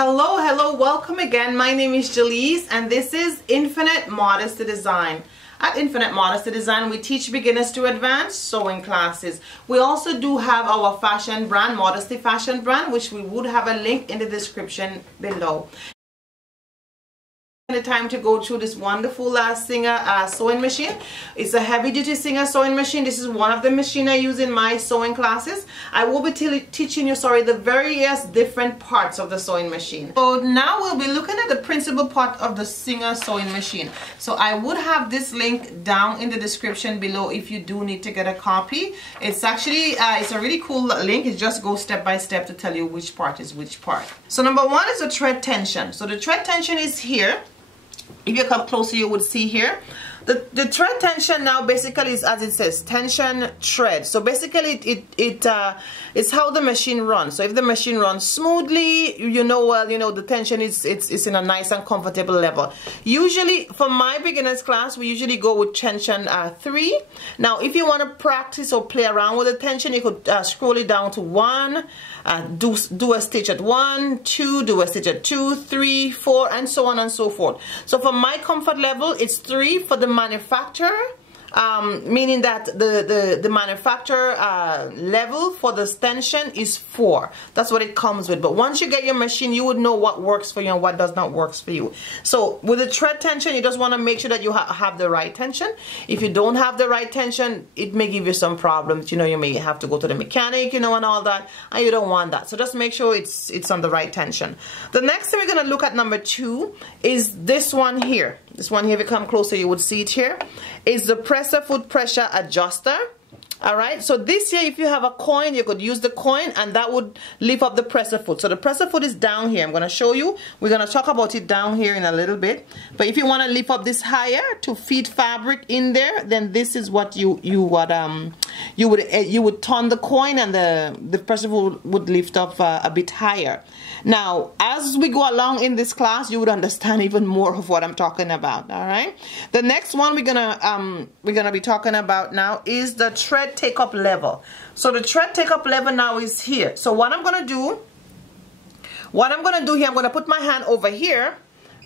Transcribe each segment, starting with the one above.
Hello, welcome again. My name is Gellis and this is Infinite Modesty Design. At Infinite Modesty Design, we teach beginners to advanced sewing classes. We also do have our fashion brand, Modesty Fashion Brand, which we would have a link in the description below. The time to go through this wonderful Singer sewing machine. It's a heavy duty Singer sewing machine. This is one of the machines I use in my sewing classes. I will be teaching you the various different parts of the sewing machine. So now we'll be looking at the principal part of the Singer sewing machine. So I would have this link down in the description below if you do need to get a copy. It's actually it's a really cool link. It just goes step by step to tell you which part is which part. So number one is the thread tension. So the thread tension is here. If you come closer, you would see here. The thread tension now basically is, as it says, tension thread. So basically it's how the machine runs. So if the machine runs smoothly, the tension is in a nice and comfortable level. Usually for my beginners class, we usually go with tension 3. Now if you want to practice or play around with the tension, you could scroll it down to 1, do a stitch at 1, 2, do a stitch at 2, 3, 4, and so on and so forth. So for my comfort level, it's 3 for the manufacturer, meaning that the manufacturer level for the tension is 4. That's what it comes with. But once you get your machine, you would know what works for you and what does not work for you. So with the thread tension, you just want to make sure that you have the right tension. If you don't have the right tension, it may give you some problems. You may have to go to the mechanic, and all that, and you don't want that. So just make sure it's on the right tension. The next thing we're going to look at, number 2, is this one here. This one here, if you come closer, you would see it here, is the presser foot pressure adjuster. Alright, so this here, if you have a coin, you could use the coin and that would lift up the presser foot. So the presser foot is down here. I'm going to show you. We're going to talk about it down here in a little bit. But if you want to lift up this higher to feed fabric in there, then this is what you would turn the coin and the presser foot would lift up a bit higher. Now, as we go along in this class, you would understand even more of what I'm talking about. All right. The next one we're gonna be talking about now is the thread take-up level. So the thread take-up level now is here. So what I'm gonna do here, I'm gonna put my hand over here,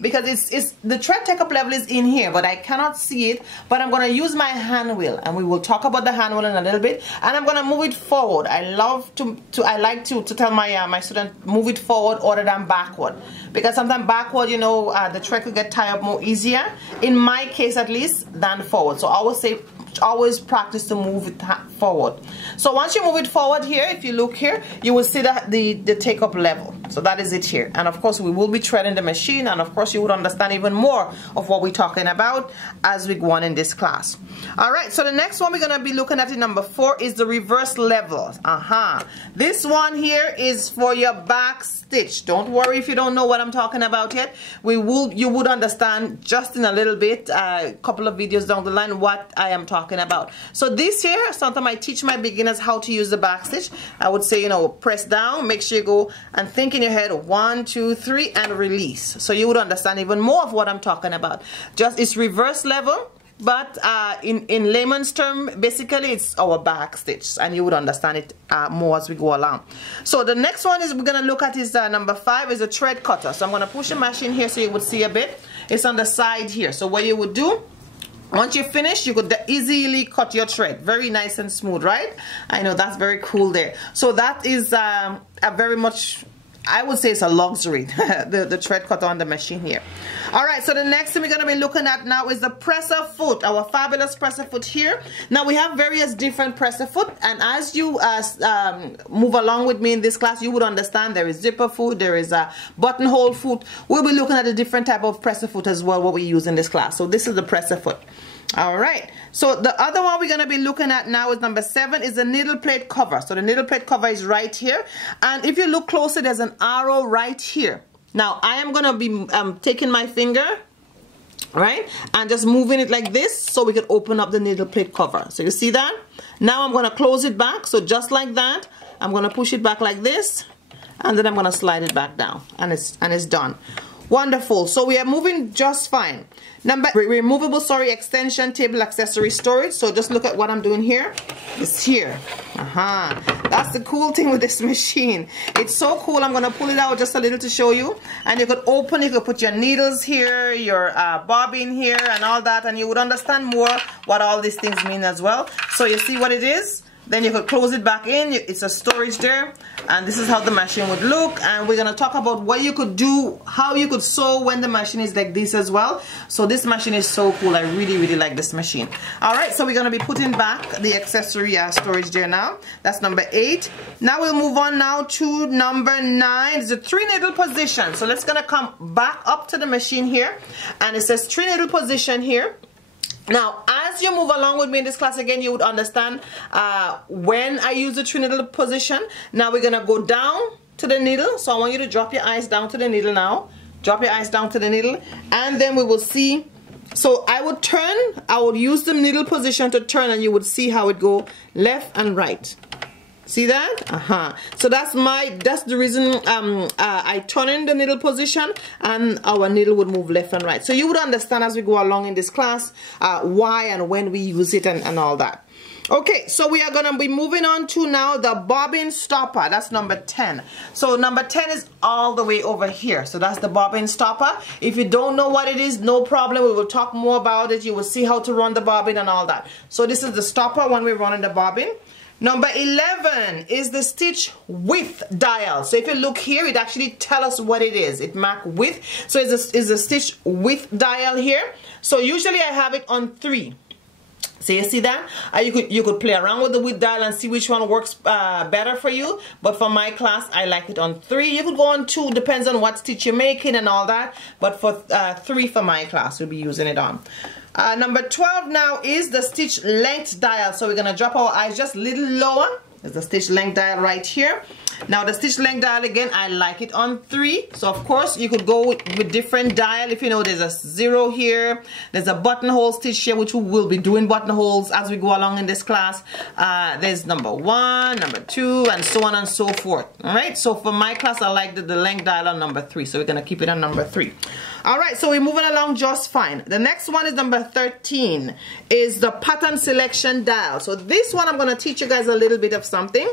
because it's the thread take-up level is in here, but I cannot see it. But I'm going to use my hand wheel, and we will talk about the hand wheel in a little bit. And I'm going to move it forward. I like to tell my student, move it forward other than backward, because sometimes backward, the thread could get tied up more easier, in my case at least, than forward. So I always say, always practice to move it forward. So once you move it forward here, if you look here, you will see that the take-up level. So that is it here. And of course we will be threading the machine, and of course you would understand even more of what we're talking about as we go on in this class. Alright, so the next one we're going to be looking at in number 4 is the reverse level. This one here is for your back stitch. Don't worry if you don't know what I'm talking about yet. You would understand just in a little bit, a couple of videos down the line, what I am talking about. So this here, sometimes I teach my beginners how to use the back stitch. I would say, press down, make sure you go and think in your head 1, 2, 3, and release. So you would understand even more of what I'm talking about. Just it's reverse level, but in layman's term, basically it's our back stitch, and you would understand it more as we go along. So the next one is we're going to look at is number 5 is a thread cutter. So I'm going to push the machine here so you would see a bit. It's on the side here. So what you would do, once you finish, you could easily cut your thread. Very nice and smooth, right? I know, that's very cool there. So that is a very much, I would say it's a luxury, the thread cutter on the machine here. Alright, so the next thing we're going to be looking at now is the presser foot, our fabulous presser foot here. Now we have various different presser foot, and as you move along with me in this class, you would understand there is zipper foot, there is a buttonhole foot. We'll be looking at a different type of presser foot as well, what we use in this class. So this is the presser foot. Alright, so the other one we're going to be looking at now is number 7 is the needle plate cover. So the needle plate cover is right here, and if you look closer, there's an arrow right here. Now I am going to be taking my finger, right, and just moving it like this so we can open up the needle plate cover. So you see that? Now I'm going to close it back. So just like that, I'm going to push it back like this, and then I'm going to slide it back down, and it's done. Wonderful. So we are moving just fine. Number removable, extension table accessory storage. So just look at what I'm doing here. It's here. That's the cool thing with this machine. It's so cool. I'm gonna pull it out just a little to show you. And you could open, you could put your needles here, your bobbin here, and all that, and you would understand more what all these things mean as well. So you see what it is. Then you could close it back in. It's a storage there, and this is how the machine would look. And we're gonna talk about what you could do, how you could sew when the machine is like this as well. So this machine is so cool. I really like this machine. All right, so we're gonna be putting back the accessory storage there now. That's number 8. Now we'll move on now to number 9. It's a 3 needle position. So let's gonna come back up to the machine here, and it says 3 needle position here. Now, as you move along with me in this class again, you would understand when I use the 3 needle position. Now we're gonna go down to the needle. So I want you to drop your eyes down to the needle now. Drop your eyes down to the needle, and then we will see. So I would turn, I would use the needle position to turn, and you would see how it go left and right. See that? So that's the reason I turn in the needle position, and our needle would move left and right. So you would understand as we go along in this class why and when we use it and all that. Okay, so we are gonna be moving on to now the bobbin stopper. That's number 10. So number 10 is all the way over here. So that's the bobbin stopper. If you don't know what it is, no problem. We will talk more about it. You will see how to run the bobbin and all that. So this is the stopper when we're running the bobbin. Number 11 is the stitch width dial. So if you look here, it actually tells us what it is. It marks width. So it's a stitch width dial here. So usually I have it on 3. So you see that? You could play around with the width dial and see which one works better for you. But for my class, I like it on 3. You could go on 2, depends on what stitch you're making and all that. But for 3 for my class, we'll be using it on. Number 12 now is the stitch length dial. So we're going to drop our eyes just a little lower. There's the stitch length dial right here. Now the stitch length dial, again, I like it on 3. So of course you could go with different dial. If you know, there's a 0 here. There's a buttonhole stitch here, which we will be doing buttonholes as we go along in this class. There's number 1, number 2, and so on and so forth. All right. So for my class, I like the length dial on number 3. So we're going to keep it on number 3. All right. So we're moving along just fine. The next one is number 13 is the pattern selection dial. So this one, I'm going to teach you guys a little bit of something.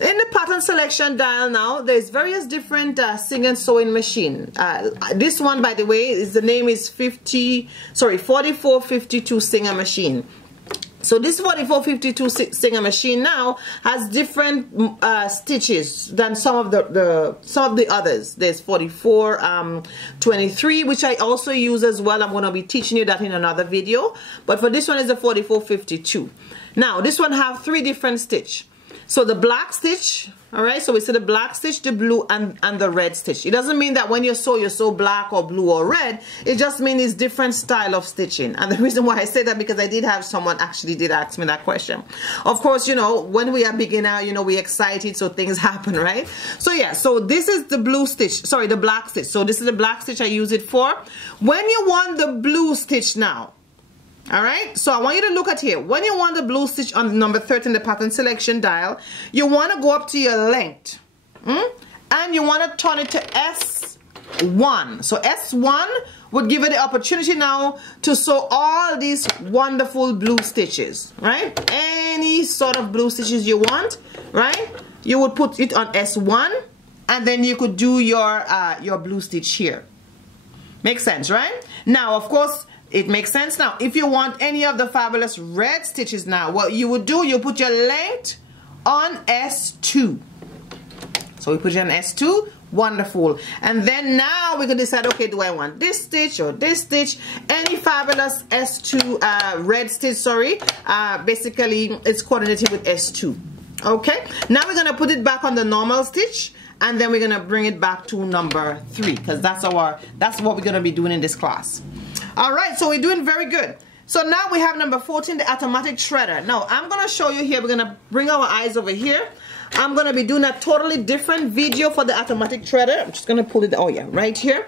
In the pattern selection dial now, there's various different Singer sewing machine. This one, by the way, the name is 4452 Singer machine. So this 4452 Singer machine now has different stitches than some of the others. There's 4423, which I also use as well. I'm going to be teaching you that in another video. But for this one is a 4452. Now this one have 3 different stitch. So the black stitch, all right, so we see the black stitch, the blue, and the red stitch. It doesn't mean that when you sew black or blue or red. It just means it's different style of stitching. And the reason why I say that, because I did have someone actually did ask me that question. Of course, you know, when we are beginner, you know, we're excited, so things happen, right? So yeah, so this is the blue stitch, sorry, the black stitch. So this is the black stitch I use it for. When you want the blue stitch now, all right, so I want you to look at here. When you want the blue stitch on number 13, the pattern selection dial, you want to go up to your length, and you want to turn it to S1. So S1 would give you the opportunity now to sew all these wonderful blue stitches, right? Any sort of blue stitches you want, right? You would put it on S1, and then you could do your blue stitch here. Makes sense, right? Now, of course, it makes sense now. If you want any of the fabulous red stitches now, what you would do, you put your length on S2. So we put it on S2. Wonderful. And then now we can decide, okay, do I want this stitch or this stitch? Any fabulous S2 red stitch, sorry. Basically, it's coordinated with S2. Okay. Now we're going to put it back on the normal stitch. And then we're going to bring it back to number 3. Because that's what we're going to be doing in this class. All right, so we're doing very good. So now we have number 14, the automatic shredder. Now I'm going to show you here. We're going to bring our eyes over here. I'm gonna be doing a totally different video for the automatic threader. I'm just gonna pull it, oh yeah, right here.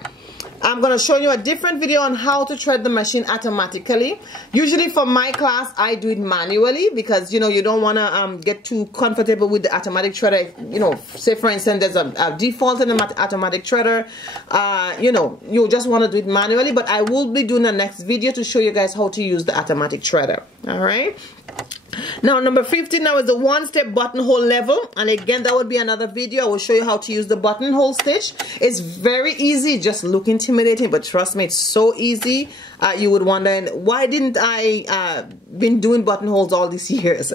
I'm going to show you a different video on how to thread the machine automatically. Usually for my class, I do it manually because, you know, you don't want to get too comfortable with the automatic threader. You know, say for instance, there's a default in the automatic threader. You know, you just want to do it manually, but I will be doing the next video to show you guys how to use the automatic threader. All right. Now number 15 now is the one-step buttonhole level, and again that would be another video. I will show you how to use the buttonhole stitch. It's very easy, just look intimidating, but trust me, it's so easy. You would wonder, why didn't I been doing buttonholes all these years?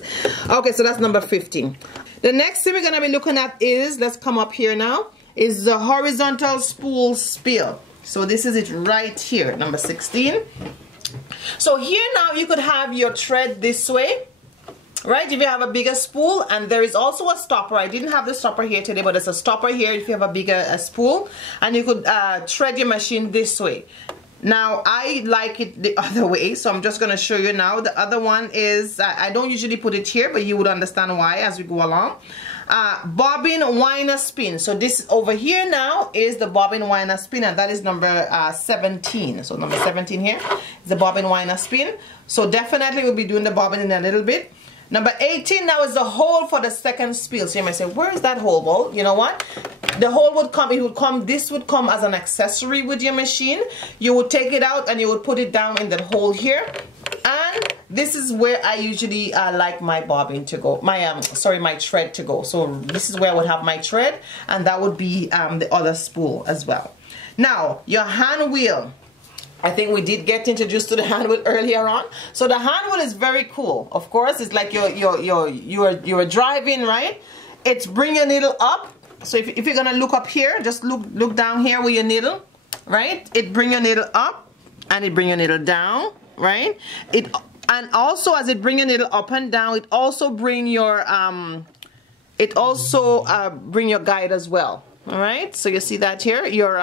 Okay, so that's number 15. The next thing we're going to be looking at is, let's come up here now, is the horizontal spool spill. So this is it right here, number 16. So here now you could have your thread this way, right, if you have a bigger spool, and there is also a stopper. I didn't have the stopper here today, but there's a stopper here if you have a bigger spool, and you could thread your machine this way. Now I like it the other way, so I'm just going to show you now. The other one is, I don't usually put it here, but you would understand why as we go along. Bobbin, whiner, spin. So this over here now is the bobbin, whiner, spin, and that is number 17. So number 17 here is the bobbin, whiner, spin. So definitely we'll be doing the bobbin in a little bit. Number 18 now is the hole for the second spill. So you might say, where is that hole? Well, you know what? The hole would come, this would come as an accessory with your machine. You would take it out and you would put it down in that hole here. And this is where I usually like my bobbin to go, my thread to go. So this is where I would have my thread, and that would be the other spool as well. Now, your hand wheel. I think we did get introduced to the hand wheel earlier on. So the hand wheel is very cool. Of course, it's like you're driving, right? It's bring your needle up. So if you're gonna look up here, just look down here with your needle, right? It bring your needle up and it bring your needle down, right? And also as it bring your needle up and down, it also bring your bring your guide as well. All right, so you see that here, your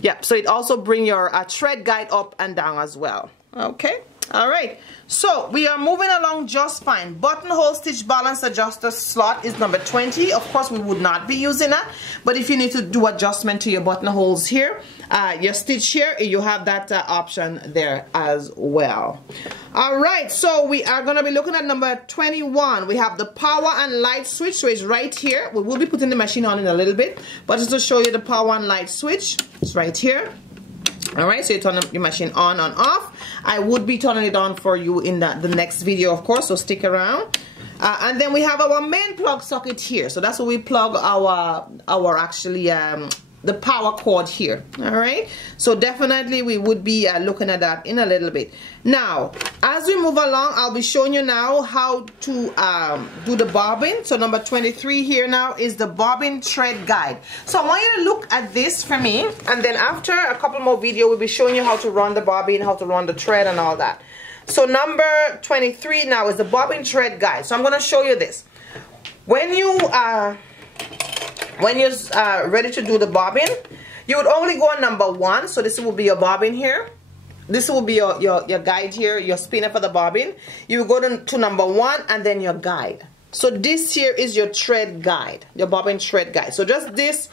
yeah, so it also bring your thread guide up and down as well. Okay, all right, so we are moving along just fine. Buttonhole stitch balance adjuster slot is number 20. Of course we would not be using that, but if you need to do adjustment to your buttonholes here, your stitch here, you have that option there as well. All right, so we are going to be looking at number 21. We have the power and light switch, so it's right here. We will be putting the machine on in a little bit, but just to show you the power and light switch, it's right here. All right, so you turn your machine on and off. I would be turning it on for you in the next video, of course, so stick around. And then we have our main plug socket here. So that's where we plug our actually the power cord here. All right, so definitely we would be looking at that in a little bit. Now as we move along, I'll be showing you now how to do the bobbin. So number 23 here now is the bobbin thread guide. So I want you to look at this for me, and then after a couple more videos we'll be showing you how to run the bobbin, how to run the thread and all that. So number 23 now is the bobbin thread guide. So I'm going to show you this. When you're ready to do the bobbin, you would only go on number 1. So this will be your bobbin here. This will be your guide here, your spinner for the bobbin. You go to number 1 and then your guide. So this here is your thread guide, your bobbin thread guide. So just this,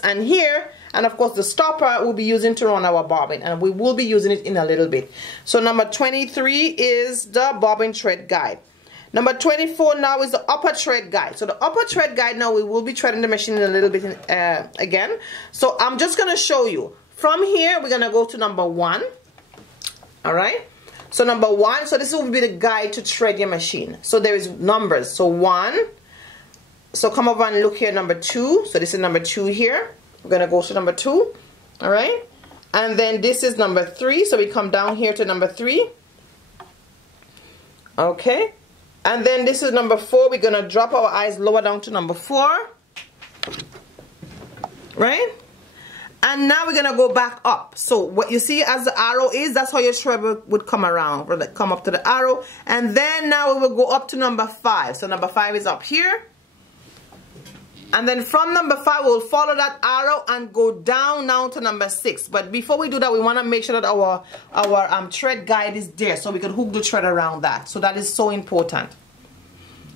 and here, and of course the stopper we'll be using to run our bobbin, and we will be using it in a little bit. So number 23 is the bobbin thread guide. Number 24 now is the upper thread guide. So the upper thread guide now, we will be threading the machine in a little bit again. So I'm just going to show you. From here, we're going to go to number 1. All right. So number 1, so this will be the guide to thread your machine. So there is numbers. So 1. So come over and look here, number 2. So this is number 2 here. We're going to go to number 2. All right. And then this is number 3. So we come down here to number 3. Okay. And then this is number 4. We're going to drop our eyes lower down to number 4. Right? And now we're going to go back up. So what you see as the arrow is, that's how your thread would come around. Come up to the arrow. And then now we will go up to number 5. So number 5 is up here. And then from number 5, we'll follow that arrow and go down now to number 6. But before we do that, we want to make sure that our thread guide is there, so we can hook the thread around that. So that is so important.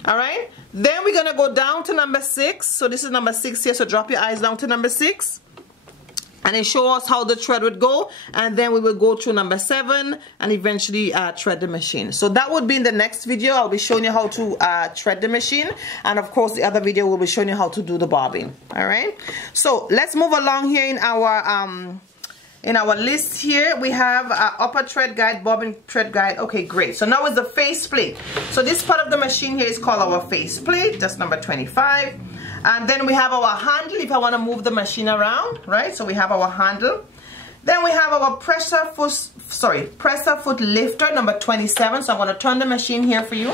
All right, then we're gonna go down to number 6. So this is number 6 here, so drop your eyes down to number 6. And it shows us how the thread would go, and then we will go through number 7 and eventually thread the machine. So that would be in the next video. I'll be showing you how to thread the machine, and of course the other video will be showing you how to do the bobbin. All right, so let's move along here in our list. Here we have upper thread guide, bobbin thread guide. Okay, great. So now is the face plate. So this part of the machine here is called our face plate. That's number 25. And then we have our handle if I want to move the machine around, right? So we have our handle. Then we have our presser foot lifter, number 27. So I'm going to turn the machine here for you.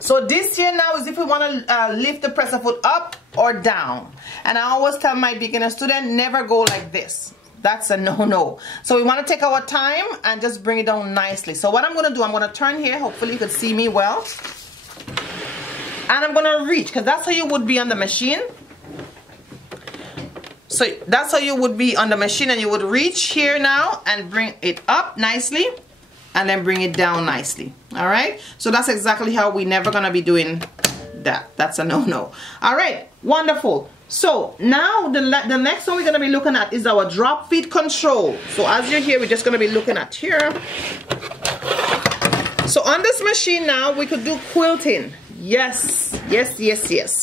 So this here now is if we want to lift the presser foot up or down. And I always tell my beginner student, never go like this. That's a no-no. So we want to take our time and just bring it down nicely. So what I'm going to do, I'm going to turn here. Hopefully you can see me well. And I'm going to reach, because that's how you would be on the machine. So that's how you would be on the machine, and you would reach here now and bring it up nicely and then bring it down nicely. All right, so that's exactly how we're never going to be doing that. That's a no-no. All right, wonderful. So now the next one we're going to be looking at is our drop feet control. So as you're here, we're just going to be looking at here. So on this machine now we could do quilting. Yes,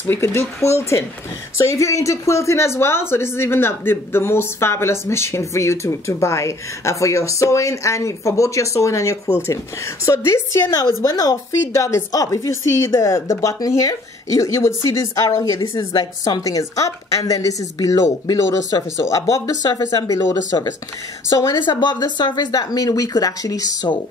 we could do quilting. So if you're into quilting as well, so this is even the most fabulous machine for you to buy for your sewing, and for both your sewing and your quilting. So this here now is when our feed dog is up. If you see the button here, you would see this arrow here. This is like something is up, and then this is below the surface. So above the surface and below the surface. So when it's above the surface, that means we could actually sew.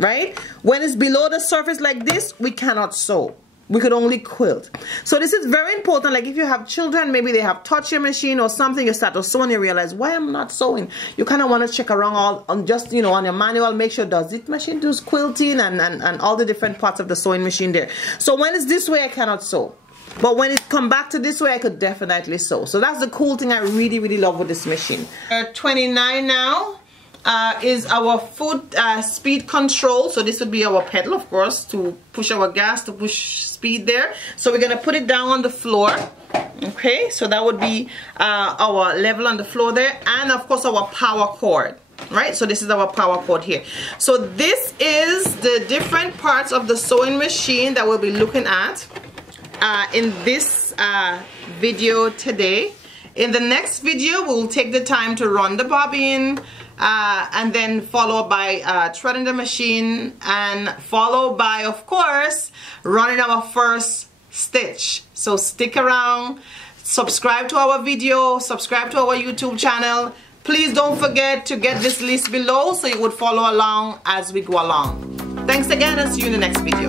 Right? When it's below the surface like this, we cannot sew. We could only quilt. So this is very important. Like if you have children, maybe they have touch your machine or something, you start to sew and you realize, why am I not sewing? You kind of want to check around on just, you know, on your manual, make sure does this machine do quilting and all the different parts of the sewing machine there. So when it's this way, I cannot sew. But when it come back to this way, I could definitely sew. So that's the cool thing I really, really love with this machine. 29 now. Is our foot speed control. So this would be our pedal, of course, to push our gas, to push speed there. So we're going to put it down on the floor. Okay, so that would be our level on the floor there. And of course our power cord. Right, so this is our power cord here. So this is the different parts of the sewing machine that we'll be looking at in this video today. In the next video, we'll take the time to run the bobbin, and then followed by threading the machine, and followed by, of course, running our first stitch. So stick around, subscribe to our video, subscribe to our YouTube channel. Please don't forget to get this list below so you would follow along as we go along. Thanks again, and see you in the next video.